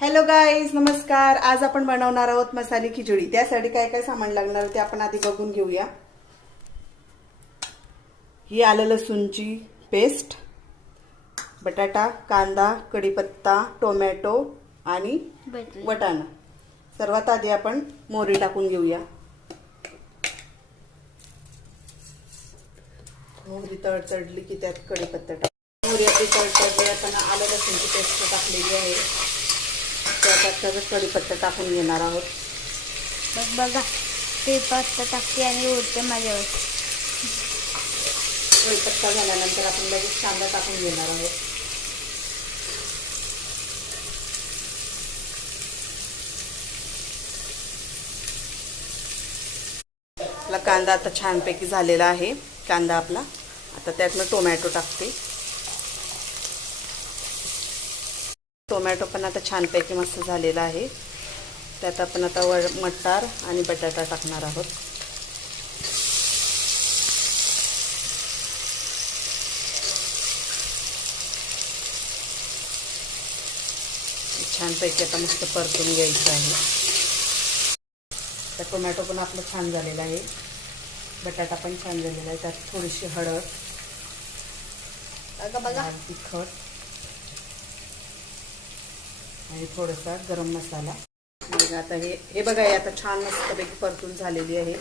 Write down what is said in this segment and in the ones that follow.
Hello guys, नमस्कार। आज आपण बनवणार आहोत मसाली खिचडी। त्यासाठी काय काय सामान लागणार ते आपण आधी बघून घेऊया। ही आलं लसूणची पेस्ट, बटाटा, कांदा, कढीपत्ता, टोमॅटो आणि वाटाणा। सर्वात आधी आपण मोहरी टाकून घेऊया। मोहरी तडतडली की त्यात कढीपत्ता टाक। मोहरी आपली तडतडली, आपण आलं लसूणची पेस्ट टाकलेली आहे। त्यात कढीपत्ता टाकून घेणार आहोत। बघा कढीपत्ता टाकते आणि उडते माझ्यावर। कढीपत्ता झाल्यानंतर आपण लगेच कांदा टाकून घेणार आहोत। आपला कांदा आता छानपैकी झालेला आहे। कांदा आपला आता त्यात मी टोमॅटो टाकते। टोमॅटो पण आता छानपैकी मस्त झालेला आहे। त्यात आपण आता मटार आणि बटाटा टाकणार आहोत। छानपैकी आता मस्त परतून घ्यायचं आहे। तर टोमॅटो पण आपलं छान झालेला आहे, बटाटा पण छान झालेला आहे। त्यात थोडीशी हळद, बघा तिखट आणि थोडासा गरम मसाला। आता हे बघा, आता छान मस्तपैकी परतून झालेली आहे।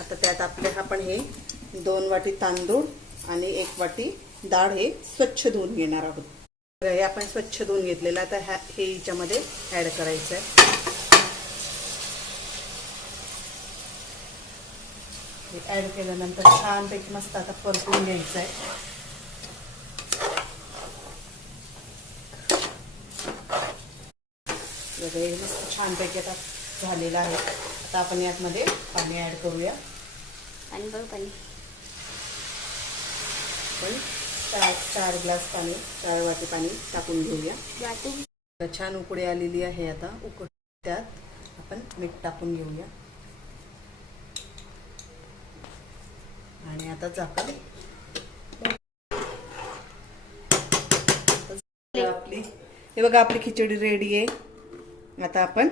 आता त्यात आपले आपण हे 2 वाटी तांदूळ आणि 1 वाटी डाळ हे स्वच्छ धुवून घेणार आहोत। हे आपण स्वच्छ धुवून घेतलेलं आता हे याच्यामध्ये ऍड करायचं आहे। हे ऍड केल्यानंतर छानपैकी मस्त आता परतून घ्यायचं आहे। हे मस्त छानपैकी आता झालेलं आहे। आता आपण यातमध्ये पाणी ऍड करूया। आणि बघ पाणी पण 4 ग्लास पाणी, 4 वाटी पाणी टाकून घेऊया। वाटी छान उकळी आलेली आहे। आता त्यात आपण मीठ टाकून घेऊया आणि आता झाकण। आपली हे बघा, आपली खिचडी रेडी आहे। आता आपण